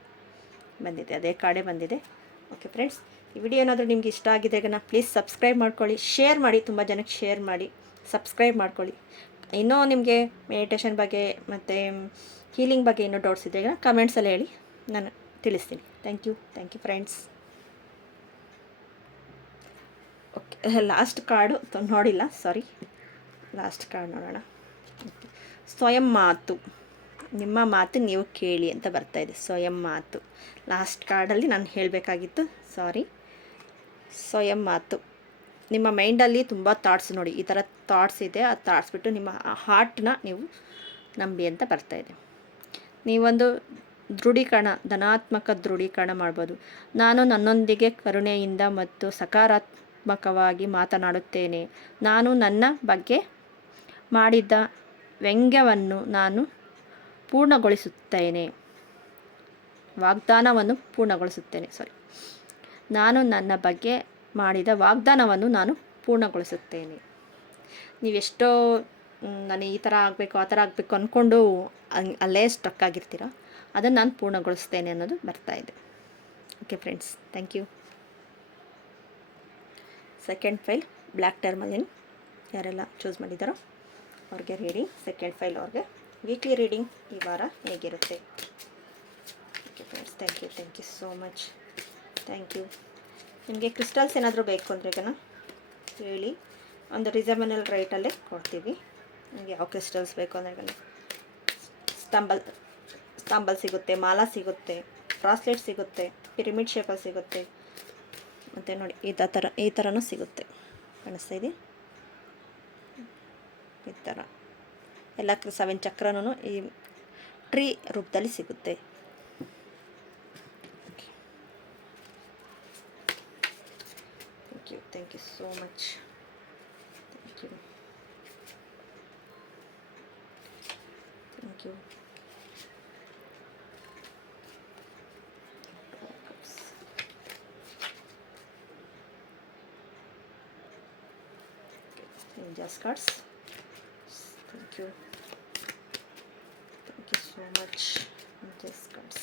ಬಂದಿದೆ, ಅದೇ ಕಾರ್ಡೇ ಬಂದಿದೆ. ಓಕೆ ಫ್ರೆಂಡ್ಸ್, ಈ ವಿಡಿಯೋ ಏನಾದರೂ ನಿಮ್ಗೆ ಇಷ್ಟ ಆಗಿದೆ ಪ್ಲೀಸ್ ಸಬ್ಸ್ಕ್ರೈಬ್ ಮಾಡ್ಕೊಳ್ಳಿ, ಶೇರ್ ಮಾಡಿ, ತುಂಬ ಜನಕ್ಕೆ ಶೇರ್ ಮಾಡಿ, ಸಬ್ಸ್ಕ್ರೈಬ್ ಮಾಡ್ಕೊಳ್ಳಿ. ಇನ್ನೂ ನಿಮಗೆ ಮೆಡಿಟೇಷನ್ ಬಗ್ಗೆ ಮತ್ತು ಹೀಲಿಂಗ್ ಬಗ್ಗೆ ಇನ್ನೂ ಡೌಟ್ಸ್ ಇದೆ ಕಮೆಂಟ್ಸಲ್ಲಿ ಹೇಳಿ, ನಾನು ತಿಳಿಸ್ತೀನಿ. Thank you friends. Okay, last card ನೋಡಿಲ್ಲ, ಸಾರಿ. ಲಾಸ್ಟ್ ಕಾರ್ಡ್ ನೋಡೋಣ. ಸ್ವಯಂ ಮಾತು, ನಿಮ್ಮ ಮಾತು ನೀವು ಕೇಳಿ ಅಂತ ಬರ್ತಾಯಿದೆ. ಸ್ವಯಂ ಮಾತು ಲಾಸ್ಟ್ ಕಾರ್ಡಲ್ಲಿ ನಾನು ಹೇಳಬೇಕಾಗಿತ್ತು, ಸಾರಿ. ಸ್ವಯಂ ಮಾತು, ನಿಮ್ಮ ಮೈಂಡಲ್ಲಿ ತುಂಬ ಥಾಟ್ಸ್ ನೋಡಿ, ಈ ಥರ ಥಾಟ್ಸ್ ಇದೆ. ಆ ಥಾಟ್ಸ್ ಬಿಟ್ಟು ನಿಮ್ಮ ಹಾರ್ಟ್ನ ನೀವು ನಂಬಿ ಅಂತ ಬರ್ತಾಯಿದೆ. ನೀವೊಂದು ಧನಾತ್ಮಕ ದೃಢೀಕರಣ ಮಾಡ್ಬೋದು. ನಾನು ನನ್ನೊಂದಿಗೆ ಕರುಣೆಯಿಂದ ಮತ್ತು ಸಕಾರಾತ್ಮಕವಾಗಿ ಮಾತನಾಡುತ್ತೇನೆ. ನಾನು ನನ್ನ ಬಗ್ಗೆ ಮಾಡಿದ್ದ ವ್ಯಂಗ್ಯವನ್ನು ನಾನು ವಾಗ್ದಾನವನ್ನು ಪೂರ್ಣಗೊಳಿಸುತ್ತೇನೆ. ನಾನು ನನ್ನ ಬಗ್ಗೆ ಮಾಡಿದ ವಾಗ್ದಾನವನ್ನು ನಾನು ಪೂರ್ಣಗೊಳಿಸುತ್ತೇನೆ. ನೀವೆಷ್ಟೋ ನಾನು ಈ ಥರ ಆಗಬೇಕು, ಆ ಥರ ಆಗಬೇಕು ಅಂದ್ಕೊಂಡು ಅಲ್ಲೇ ಸ್ಟ್ರಕ್ ಆಗಿರ್ತೀರ, ಅದನ್ನು ನಾನು ಪೂರ್ಣಗೊಳಿಸ್ತೇನೆ ಅನ್ನೋದು ಬರ್ತಾಯಿದೆ. Okay friends, thank you. Second pile black tourmaline ಯಾರೆಲ್ಲ ಚೂಸ್ ಮಾಡಿದ್ದಾರೋ ಅವ್ರಿಗೆ ರೀಡಿಂಗ್. ಸೆಕೆಂಡ್ ಫೈಲ್ ಅವ್ರಿಗೆ ವೀಕ್ಲಿ ರೀಡಿಂಗ್ ಈ ವಾರ ಹೇಗಿರುತ್ತೆ. Okay friends, thank you so much. Thank you. ನಿಮಗೆ ಕ್ರಿಸ್ಟಲ್ಸ್ ಏನಾದರೂ ಬೇಕು ಅಂದರೆ ಹೇಳಿ, ಒಂದು ರೀಸನಬಲ್ ರೇಟಲ್ಲೇ ಕೊಡ್ತೀವಿ. ನಿಮಗೆ ಯಾವ ಕ್ರಿಸ್ಟಲ್ಸ್ ಬೇಕು ಅಂದರೆ ಸ್ತಂಬಲ್ ಸಿಗುತ್ತೆ, ಮಾಲಾ ಸಿಗುತ್ತೆ, ಬ್ರಾಸ್ಲೆಟ್ ಸಿಗುತ್ತೆ, ಪಿರಮಿಡ್ ಶೇಪಲ್ಲಿ ಸಿಗುತ್ತೆ. ಮತ್ತು ನೋಡಿ ಈ ಥರನೂ ಸಿಗುತ್ತೆ, ಕಾಣಿಸ್ತಾ ಇದೆ. ಈ ಥರ ಎಲ್ಲ 7 ಚಕ್ರನೂ ಈ ಟ್ರೀ ರೂಪದಲ್ಲಿ ಸಿಗುತ್ತೆ. Thank you so much. Thank you. Angels cards. Thank you so much. Angels cards.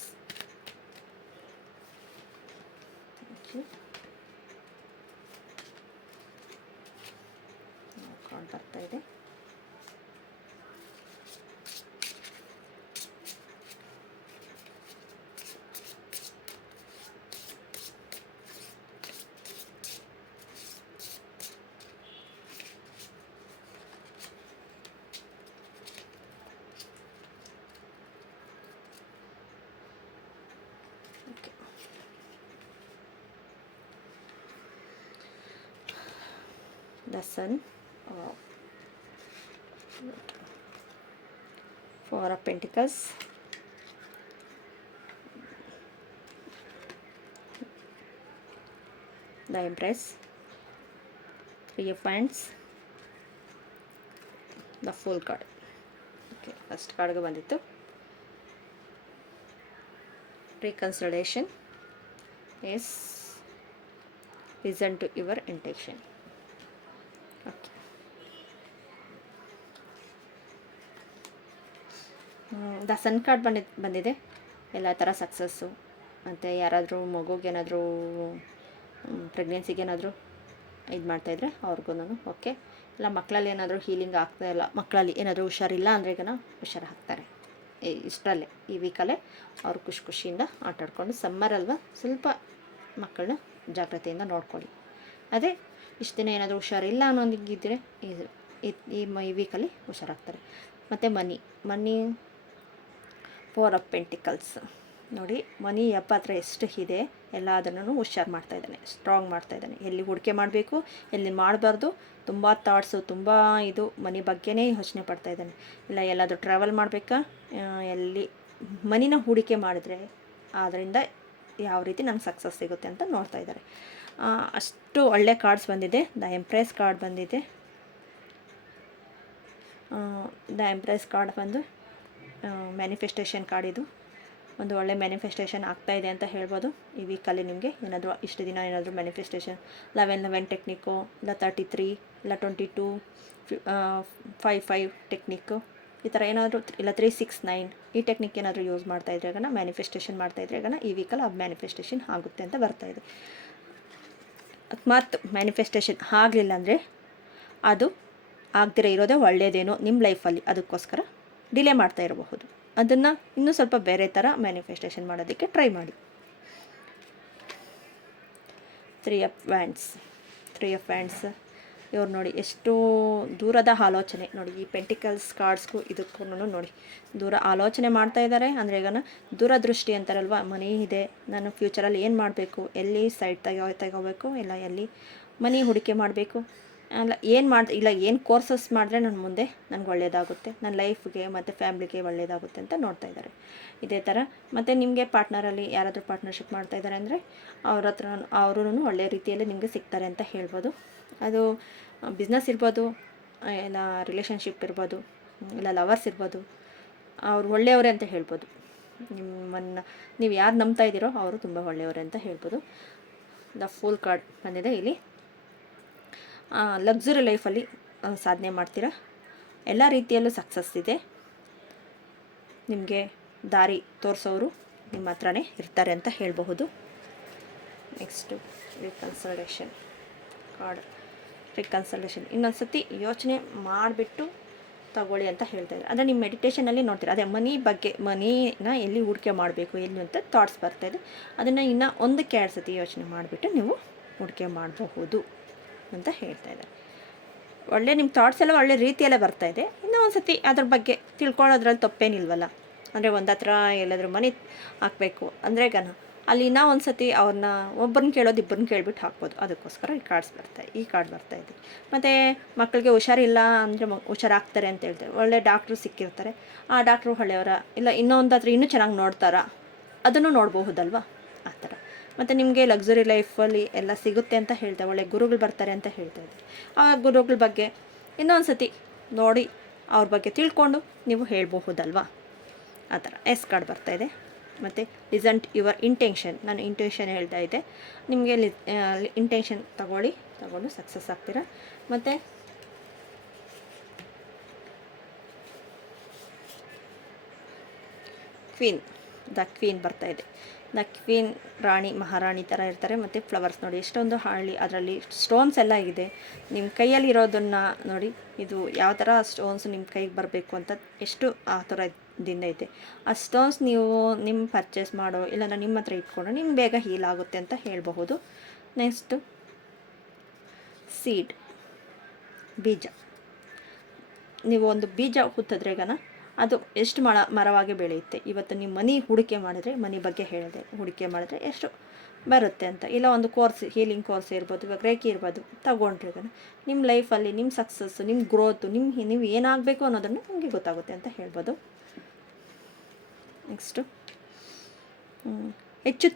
Thank you. Card ಬರ್ತಾ ಇದೆ. The sun, four of pentacles, the empress, three of hands, the fool card. Okay, first ಕಾರ್ಡ್ಗೆ ಬಂದಿತ್ತು reconciliation is listen to your intention. Okay. The sun card ಬಂದಿದೆ. ಎಲ್ಲ ಥರ ಸಕ್ಸಸ್ಸು, ಮತ್ತು ಯಾರಾದರೂ ಮಗುಗೇನಾದರೂ ಪ್ರೆಗ್ನೆನ್ಸಿಗೇನಾದರೂ ಇದು ಮಾಡ್ತಾಯಿದ್ರೆ ಅವ್ರಿಗೂ ಓಕೆ. ಇಲ್ಲ ಮಕ್ಕಳಲ್ಲಿ ಏನಾದರೂ ಹೀಲಿಂಗ್ ಆಗ್ತಾಯಿಲ್ಲ, ಮಕ್ಕಳಲ್ಲಿ ಏನಾದರೂ ಹುಷಾರಿಲ್ಲ ಅಂದರೆ ಈಗ ಹುಷಾರು ಹಾಕ್ತಾರೆ ಇಷ್ಟರಲ್ಲೇ, ಈ ವೀಕಲ್ಲೇ ಅವರು ಖುಷಿಯಿಂದ ಆಟಾಡ್ಕೊಂಡು. ಸಮ್ಮರ್ ಅಲ್ವಾ, ಸ್ವಲ್ಪ ಮಕ್ಕಳನ್ನ ಜಾಗ್ರತೆಯಿಂದ ನೋಡ್ಕೊಳ್ಳಿ. ಅದೇ ಇಷ್ಟು ದಿನ ಏನಾದರೂ ಹುಷಾರಿಲ್ಲ ಅನ್ನೋದಿದ್ದರೆ ಈ ವೀಕಲ್ಲಿ ಹುಷಾರಾಗ್ತಾರೆ. ಮತ್ತು ಮನಿ ಫೋರ್ ಆಫ್ ಪೆಂಟಿಕಲ್ಸ್ ನೋಡಿ, ಮನಿ ಅಪ್ಪ ಹತ್ರ ಎಷ್ಟು ಇದೆ ಎಲ್ಲದನ್ನು ಹುಷಾರು ಮಾಡ್ತಾಯಿದ್ದಾನೆ, ಸ್ಟ್ರಾಂಗ್ ಮಾಡ್ತಾಯಿದ್ದಾನೆ. ಎಲ್ಲಿ ಹೂಡಿಕೆ ಮಾಡಬೇಕು, ಎಲ್ಲಿ ಮಾಡಬಾರ್ದು, ತುಂಬ ಥಾಟ್ಸು, ತುಂಬ ಇದು ಮನಿ ಬಗ್ಗೆನೇ ಯೋಚನೆ ಪಡ್ತಾಯಿದ್ದಾನೆ. ಇಲ್ಲ ಎಲ್ಲಾದರೂ ಟ್ರಾವೆಲ್ ಮಾಡಬೇಕಾ, ಎಲ್ಲಿ ಮನಿನ ಹೂಡಿಕೆ ಮಾಡಿದ್ರೆ ಅದರಿಂದ ಯಾವ ರೀತಿ ನಂಗೆ ಸಕ್ಸಸ್ ಸಿಗುತ್ತೆ ಅಂತ ನೋಡ್ತಾ ಇದ್ದಾರೆ. ಅಷ್ಟು ಒಳ್ಳೆ ಕಾರ್ಡ್ಸ್ ಬಂದಿದೆ. ದ ಎಂಪ್ರೆಸ್ ಕಾರ್ಡ್ ಬಂದಿದೆ. ದ ಎಂಪ್ರೆಸ್ ಕಾರ್ಡ್ ಬಂದು ಮ್ಯಾನಿಫೆಸ್ಟೇಷನ್ ಕಾರ್ಡ್. ಇದು ಒಂದು ಒಳ್ಳೆ ಮ್ಯಾನಿಫೆಸ್ಟೇಷನ್ ಆಗ್ತಾಯಿದೆ ಅಂತ ಹೇಳ್ಬೋದು ಈ ವೀಕಲ್ಲಿ. ನಿಮಗೆ ಏನಾದರೂ ಇಷ್ಟು ದಿನ ಏನಾದರೂ ಮ್ಯಾನಿಫೆಸ್ಟೇಷನ್ 11 ಟೆಕ್ನಿಕ್ಕು, ಇಲ್ಲ 33, ಇಲ್ಲ 22, 5 ಟೆಕ್ನಿಕ್ಕು, ಈ ಥರ ಏನಾದರೂ, ಇಲ್ಲ 369 ಈ ಟೆಕ್ನಿಕ್ ಏನಾದರೂ ಯೂಸ್ ಮಾಡ್ತಾಯಿದ್ರೆ ಮ್ಯಾನಿಫೆಸ್ಟೇಷನ್ ಮಾಡ್ತಾಯಿದ್ರೆ ಈ ವೀಕಲ್ಲಿ ಆ ಮ್ಯಾನಿಫೆಸ್ಟೇಷನ್ ಆಗುತ್ತೆ ಅಂತ ಬರ್ತಾಯಿದೆ. ಮತ್ತು ಮ್ಯಾನಿಫೆಸ್ಟೇಷನ್ ಆಗಲಿಲ್ಲ ಅಂದರೆ ಅದು ಆಗದಿರೋ ಇರೋದೇ ಒಳ್ಳೆಯದೇನೋ ನಿಮ್ಮ ಲೈಫಲ್ಲಿ, ಅದಕ್ಕೋಸ್ಕರ ಡಿಲೇ ಮಾಡ್ತಾ ಇರಬಹುದು. ಅದನ್ನು ಇನ್ನೂ ಸ್ವಲ್ಪ ಬೇರೆ ಥರ ಮ್ಯಾನಿಫೆಸ್ಟೇಷನ್ ಮಾಡೋದಕ್ಕೆ ಟ್ರೈ ಮಾಡಿ. ತ್ರೀ ಆಫ್ ವ್ಯಾಂಡ್ಸ್ ಇವ್ರು ನೋಡಿ ಎಷ್ಟು ದೂರದ ಆಲೋಚನೆ ನೋಡಿ, ಈ ಪೆಂಟಿಕಲ್ಸ್ ಕಾರ್ಡ್ಸ್ಗೂ ಇದಕ್ಕೂ ನೋಡಿ ದೂರ ಆಲೋಚನೆ ಮಾಡ್ತಾ ಇದ್ದಾರೆ. ಅಂದರೆ ಈಗ ದೂರದೃಷ್ಟಿ ಅಂತಾರಲ್ವ, ಮನಿ ಇದೆ, ನಾನು ಫ್ಯೂಚರಲ್ಲಿ ಏನು ಮಾಡಬೇಕು, ಎಲ್ಲಿ ಸೈಡ್ ತಗೋಬೇಕು, ಇಲ್ಲ ಎಲ್ಲಿ ಮನಿ ಹೂಡಿಕೆ ಮಾಡಬೇಕು, ಅಲ್ಲ ಏನು ಕೋರ್ಸಸ್ ಮಾಡಿದ್ರೆ ನನ್ನ ಮುಂದೆ ನನಗೆ ಒಳ್ಳೆಯದಾಗುತ್ತೆ, ನನ್ನ ಲೈಫ್ಗೆ ಮತ್ತು ಫ್ಯಾಮ್ಲಿಗೆ ಒಳ್ಳೆಯದಾಗುತ್ತೆ ಅಂತ ನೋಡ್ತಾ ಇದ್ದಾರೆ. ಇದೇ ಥರ ಮತ್ತು ನಿಮಗೆ ಪಾರ್ಟ್ನರಲ್ಲಿ ಯಾರಾದರೂ ಪಾರ್ಟ್ನರ್ಶಿಪ್ ಮಾಡ್ತಾಯಿದ್ದಾರೆ ಅಂದರೆ ಅವ್ರ ಹತ್ರ ಅವರೂ ಒಳ್ಳೆಯ ರೀತಿಯಲ್ಲಿ ನಿಮಗೆ ಸಿಗ್ತಾರೆ ಅಂತ ಹೇಳ್ಬೋದು. ಅದು ಬಿಸ್ನೆಸ್ ಇರ್ಬೋದು, ಇಲ್ಲ ರಿಲೇಷನ್ಶಿಪ್ ಇರ್ಬೋದು, ಇಲ್ಲ ಲವರ್ಸ್ ಇರ್ಬೋದು, ಅವ್ರು ಒಳ್ಳೆಯವರೇ ಅಂತ ಹೇಳ್ಬೋದು. ನಿಮ್ಮನ್ನು ನೀವು ಯಾರು ನಂಬ್ತಾ ಇದ್ದೀರೋ ಅವರು ತುಂಬ ಒಳ್ಳೆಯವರೇ ಅಂತ ಹೇಳ್ಬೋದು. ದ ಫುಲ್ ಕಾರ್ಡ್ ಬಂದಿದೆ ಇಲ್ಲಿ. ಲಕ್ಸುರಿ ಲೈಫಲ್ಲಿ ಸಾಧನೆ ಮಾಡ್ತೀರಾ, ಎಲ್ಲ ರೀತಿಯಲ್ಲೂ ಸಕ್ಸಸ್ ಇದೆ. ನಿಮಗೆ ದಾರಿ ತೋರಿಸೋರು ನಿಮ್ಮ ಹತ್ರನೇ ಇರ್ತಾರೆ ಅಂತ ಹೇಳಬಹುದು. Next ರಿಕನ್ಸಲ್ಟೇಷನ್ card. ರಿಕನ್ಸಲ್ಟೇಷನ್ ಇನ್ನೊಂದು ಸತಿ ಯೋಚನೆ ಮಾಡಿಬಿಟ್ಟು ತಗೊಳ್ಳಿ ಅಂತ ಹೇಳ್ತಾಯಿದ್ದಾರೆ. ಅಂದರೆ ನಿಮ್ಮ ಮೆಡಿಟೇಷನಲ್ಲಿ ನೋಡ್ತೀರಾ, ಅದೇ ಮನಿನ ಎಲ್ಲಿ ಹೂಡಿಕೆ ಮಾಡಬೇಕು ಎಲ್ಲಿ ಅಂತ ಥಾಟ್ಸ್ ಬರ್ತಾಯಿದೆ. ಅದನ್ನು ಇನ್ನೂ ಒಂದಕ್ಕೆ 2 ಸತಿ ಯೋಚನೆ ಮಾಡಿಬಿಟ್ಟು ನೀವು ಹೂಡಿಕೆ ಮಾಡಬಹುದು ಅಂತ ಹೇಳ್ತಾ ಇದ್ದಾರೆ. ಒಳ್ಳೆ ನಿಮ್ಮ ಥಾಟ್ಸ್ ಎಲ್ಲ ಒಳ್ಳೆ ರೀತಿಯಲ್ಲೇ ಬರ್ತಾಯಿದೆ. ಇನ್ನೂ ಒಂದು ಸತಿ ಅದ್ರ ಬಗ್ಗೆ ತಿಳ್ಕೊಳ್ಳೋದ್ರಲ್ಲಿ ತಪ್ಪೇನಿಲ್ವಲ್ಲ. ಅಂದರೆ ಒಂದು ಹತ್ರ ಎಲ್ಲಾದರೂ ಮನೆ ಹಾಕಬೇಕು ಅಂದರೆ ಅಲ್ಲಿ ಇನ್ನೂ ಒಂದು ಸತಿ ಅವ್ರನ್ನ ಒಬ್ಬರನ್ನ ಕೇಳೋದು ಇಬ್ಬರನ್ನ ಕೇಳಿಬಿಟ್ಟು ಹಾಕ್ಬೋದು. ಅದಕ್ಕೋಸ್ಕರ ಈ ಕಾರ್ಡ್ ಬರ್ತಾಯಿದೆ. ಮತ್ತು ಮಕ್ಕಳಿಗೆ ಹುಷಾರಿಲ್ಲ ಅಂದರೆ ಹುಷಾರಾಗ್ತಾರೆ ಅಂತ ಹೇಳ್ತಾರೆ. ಒಳ್ಳೆ ಡಾಕ್ಟ್ರು ಸಿಕ್ಕಿರ್ತಾರೆ, ಆ ಡಾಕ್ಟ್ರು ಒಳ್ಳೆಯವರ, ಇಲ್ಲ ಇನ್ನೊಂದು ಹತ್ರ ಇನ್ನೂ ಚೆನ್ನಾಗಿ ನೋಡ್ತಾರಾ, ಅದನ್ನು ನೋಡಬಹುದಲ್ವ ಆ ಥರ. ಮತ್ತು ನಿಮಗೆ ಲಕ್ಸುರಿ ಲೈಫಲ್ಲಿ ಎಲ್ಲ ಸಿಗುತ್ತೆ ಅಂತ ಹೇಳ್ತಾರೆ. ಒಳ್ಳೆ ಗುರುಗಳು ಬರ್ತಾರೆ ಅಂತ ಹೇಳ್ತಾ ಇದ್ದಾರೆ. ಆ ಗುರುಗಳ ಬಗ್ಗೆ ಇನ್ನೊಂದು ಸತಿ ನೋಡಿ ಅವ್ರ ಬಗ್ಗೆ ತಿಳ್ಕೊಂಡು ನೀವು ಹೇಳಬಹುದಲ್ವ, ಆ ಥರ. ಎಸ್ ಕಾರ್ಡ್ ಬರ್ತಾಯಿದೆ. ಮತ್ತು ಲಿಸಂಟ್ ಯುವರ್ ಇಂಟೆನ್ಷನ್, ನಾನು ಇಂಟೆನ್ಷನ್ ಹೇಳ್ತಾ ಇದ್ದೆ, ನಿಮಗೆ ಇಂಟೆನ್ಷನ್ ತಗೊಂಡು ಸಕ್ಸಸ್ ಆಗ್ತೀರಾ. ಮತ್ತು ದ ಕ್ವೀನ್ ಬರ್ತಾಯಿದೆ. ದ ಕ್ವೀನ್ ರಾಣಿ ಮಹಾರಾಣಿ ಥರ ಇರ್ತಾರೆ. ಮತ್ತು ಫ್ಲವರ್ಸ್ ನೋಡಿ ಎಷ್ಟೊಂದು ಹಳ್ಳಿ, ಅದರಲ್ಲಿ ಸ್ಟೋನ್ಸ್ ಎಲ್ಲ ಇದೆ. ನಿಮ್ಮ ಕೈಯಲ್ಲಿ ಇರೋದನ್ನು ನೋಡಿ, ಇದು ಯಾವ ಥರ ಸ್ಟೋನ್ಸ್ ನಿಮ್ಮ ಕೈಗೆ ಬರಬೇಕು ಅಂತ ಎಷ್ಟು ಆ ಥರದಿಂದ ಐತೆ. ಆ ಸ್ಟೋನ್ಸ್ ನೀವು ಪರ್ಚೇಸ್ ಮಾಡೋ, ಇಲ್ಲ ನಿಮ್ಮ ಹತ್ರ ಇಟ್ಕೊಂಡು ನಿಮ್ಗೆ ಬೇಗ ಹೀಲ್ ಆಗುತ್ತೆ ಅಂತ ಹೇಳಬಹುದು. ನೆಕ್ಸ್ಟು ಸೀಡ್, ಬೀಜ. ನೀವು ಒಂದು ಬೀಜ ಹುತ್ತಿದ್ರೆ ಅದು ಎಷ್ಟು ಮರವಾಗಿ ಬೆಳೆಯುತ್ತೆ. ಇವತ್ತು ನೀವು ಮನಿ ಹೂಡಿಕೆ ಮಾಡಿದರೆ, ಮನಿ ಬಗ್ಗೆ ಹೇಳಿದೆ, ಹೂಡಿಕೆ ಮಾಡಿದ್ರೆ ಎಷ್ಟು ಬರುತ್ತೆ ಅಂತ. ಇಲ್ಲ ಒಂದು ಕೋರ್ಸ್, ಹೀಲಿಂಗ್ ಕೋರ್ಸ್ ಇರ್ಬೋದು, ಇವಾಗ ರೇಖೆ ಇರ್ಬೋದು, ತಗೊಂಡ್ರಿ ಅದನ್ನು ನಿಮ್ಮ ಲೈಫಲ್ಲಿ ನಿಮ್ಮ ಸಕ್ಸಸ್ಸು, ನಿಮ್ಮ ಗ್ರೋತು, ನೀವು ಏನಾಗಬೇಕು ಅನ್ನೋದನ್ನು ನಿಮಗೆ ಗೊತ್ತಾಗುತ್ತೆ ಅಂತ ಹೇಳ್ಬೋದು. ನೆಕ್ಸ್ಟು ಹೆಚ್ಚು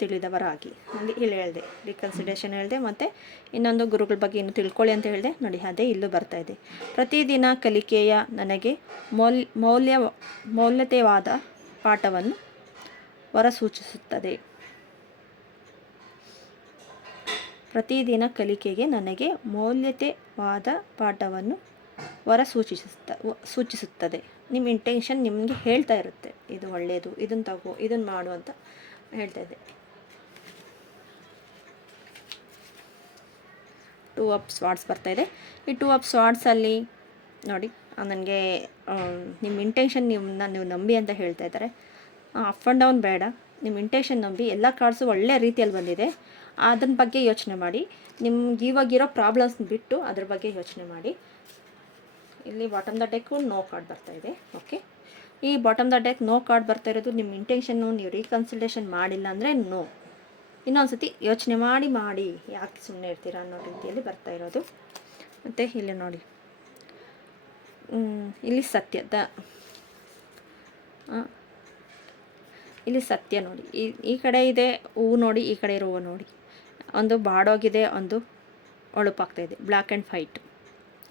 ತಿಳಿದವರಾಗಿ ಅಲ್ಲಿ ಇಲ್ಲಿ ಹೇಳಿದೆ, ರೀಕನ್ಸಿಡೇಷನ್ ಹೇಳಿದೆ, ಮತ್ತು ಇನ್ನೊಂದು ಗುರುಗಳ ಬಗ್ಗೆ ಇನ್ನು ತಿಳ್ಕೊಳ್ಳಿ ಅಂತ ಹೇಳಿದೆ. ನೋಡಿ, ಅದೇ ಇಲ್ಲೂ ಬರ್ತಾಯಿದೆ. ಪ್ರತಿದಿನ ಕಲಿಕೆಯ ನನಗೆ ಮೌಲ್ಯತೆವಾದ ಪಾಠವನ್ನು ಹೊರಸೂಚಿಸುತ್ತದೆ. ಪ್ರತಿದಿನ ಕಲಿಕೆಗೆ ನನಗೆ ಮೌಲ್ಯತೆವಾದ ಪಾಠವನ್ನು ಸೂಚಿಸುತ್ತದೆ. ನಿಮ್ಮ ಇಂಟೆನ್ಷನ್ ನಿಮಗೆ ಹೇಳ್ತಾ ಇರುತ್ತೆ, ಇದು ಒಳ್ಳೆಯದು, ಇದನ್ನು ತಗೋ, ಇದನ್ನು ಮಾಡು ಅಂತ ಹೇಳ್ತಾ ಇದ್ದೆ. 2 ಆಫ್ ಸ್ವಾರ್ಡ್ಸ್ ಬರ್ತಾಯಿದೆ. ಈ 2 ಆಫ್ ಸ್ವಾರ್ಡ್ಸಲ್ಲಿ ನೋಡಿ, ನನಗೆ ನಿಮ್ಮ ಇಂಟೆನ್ಷನ್ ನೀವು ನಂಬಿ ಅಂತ ಹೇಳ್ತಾ ಇದ್ದಾರೆ. ಅಪ್ ಆ್ಯಂಡ್ ಡೌನ್ ಬೇಡ, ನಿಮ್ಮ ಇಂಟೆನ್ಷನ್ ನಂಬಿ. ಎಲ್ಲ ಕಾರ್ಡ್ಸು ಒಳ್ಳೆ ರೀತಿಯಲ್ಲಿ ಬಂದಿದೆ. ಅದನ್ನ ಬಗ್ಗೆ ಯೋಚನೆ ಮಾಡಿ. ನಿಮ್ಗೆ ಇವಾಗಿರೋ ಪ್ರಾಬ್ಲಮ್ಸ್ ಬಿಟ್ಟು ಅದ್ರ ಬಗ್ಗೆ ಯೋಚನೆ ಮಾಡಿ. ಇಲ್ಲಿ bottom the deck no card ಬರ್ತಾಯಿದೆ. ಓಕೆ, ಈ bottom the deck no card ಬರ್ತಾ ಇರೋದು ನಿಮ್ಮ ಇಂಟೆನ್ಷನ್ನು ನೀವು ರೀಕನ್ಸಿಡೇಷನ್ ಮಾಡಿಲ್ಲ ಅಂದರೆ ನೋ. ಇನ್ನೊಂದು ಸತಿ ಯೋಚನೆ ಮಾಡಿ ಯಾಕೆ ಸುಮ್ಮನೆ ಇರ್ತೀರಾ ಅನ್ನೋ ರೀತಿಯಲ್ಲಿ ಬರ್ತಾ ಇರೋದು. ಮತ್ತು ಇಲ್ಲಿ ನೋಡಿ, ಇಲ್ಲಿ ಸತ್ಯ ನೋಡಿ. ಈ ಕಡೆ ಇದೆ ಹೂವು ನೋಡಿ, ಈ ಕಡೆ ಇರೋ ಹೂವು ನೋಡಿ. ಒಂದು ಬಾಡೋಗಿದೆ, ಒಂದು ಹೊಳಪಾಗ್ತಾಯಿದೆ. ಬ್ಲ್ಯಾಕ್ ಆ್ಯಂಡ್ ವೈಟ್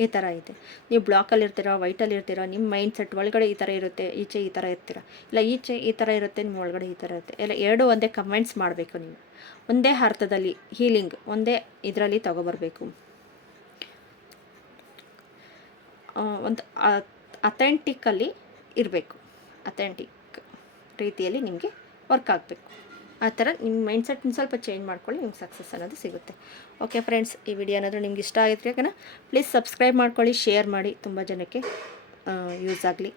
ಈ ಥರ ಇದೆ. ನೀವು ಬ್ಲಾಕಲ್ಲಿ ಇರ್ತೀರಾ, ವೈಟಲ್ಲಿ ಇರ್ತೀರಾ, ನಿಮ್ಮ ಮೈಂಡ್ ಸೆಟ್ ಒಳಗಡೆ ಈ ಥರ ಇರುತ್ತೆ, ಈಚೆ ಈ ಥರ ಇರ್ತೀರ. ಇಲ್ಲ ಈಚೆ ಈ ಥರ ಇರುತ್ತೆ, ನಿಮ್ಮ ಒಳಗಡೆ ಈ ಥರ ಇರುತ್ತೆ. ಎಲ್ಲ ಎರಡೂ ಒಂದೇ ಕಮೆಂಟ್ಸ್ ಮಾಡಬೇಕು. ನೀವು ಒಂದೇ ಅರ್ಥದಲ್ಲಿ ಹೀಲಿಂಗ್ ಒಂದೇ ಇದರಲ್ಲಿ ತಗೊಬರಬೇಕು. ಒಂದು ಅಥೆಂಟಿಕ್ಕಲ್ಲಿ ಇರಬೇಕು, ಅಥೆಂಟಿಕ್ ರೀತಿಯಲ್ಲಿ ನಿಮಗೆ ವರ್ಕ್ ಆಗಬೇಕು. ಆ ಥರ ನಿಮ್ಮ ಮೈಂಡ್ ಸೆಟ್ನ ಸ್ವಲ್ಪ ಚೇಂಜ್ ಮಾಡ್ಕೊಳ್ಳಿ, ನಿಮ್ಗೆ ಸಕ್ಸಸ್ ಅನ್ನೋದು ಸಿಗುತ್ತೆ. ಓಕೆ ಫ್ರೆಂಡ್ಸ್, ಈ ವಿಡಿಯೋ ಏನಾದರೂ ನಿಮ್ಗೆ ಇಷ್ಟ ಆಗಿದ್ರೆ ಯಾಕಂದ್ರೆ ಪ್ಲೀಸ್ ಸಬ್ಸ್ಕ್ರೈಬ್ ಮಾಡ್ಕೊಳ್ಳಿ, ಶೇರ್ ಮಾಡಿ, ತುಂಬ ಜನಕ್ಕೆ ಯೂಸ್ ಆಗಲಿ.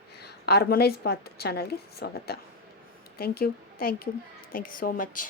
ಹಾರ್ಮೋನೈಸ್ ಪಾತ್ ಚಾನಲ್ಗೆ ಸ್ವಾಗತ. Thank you so much.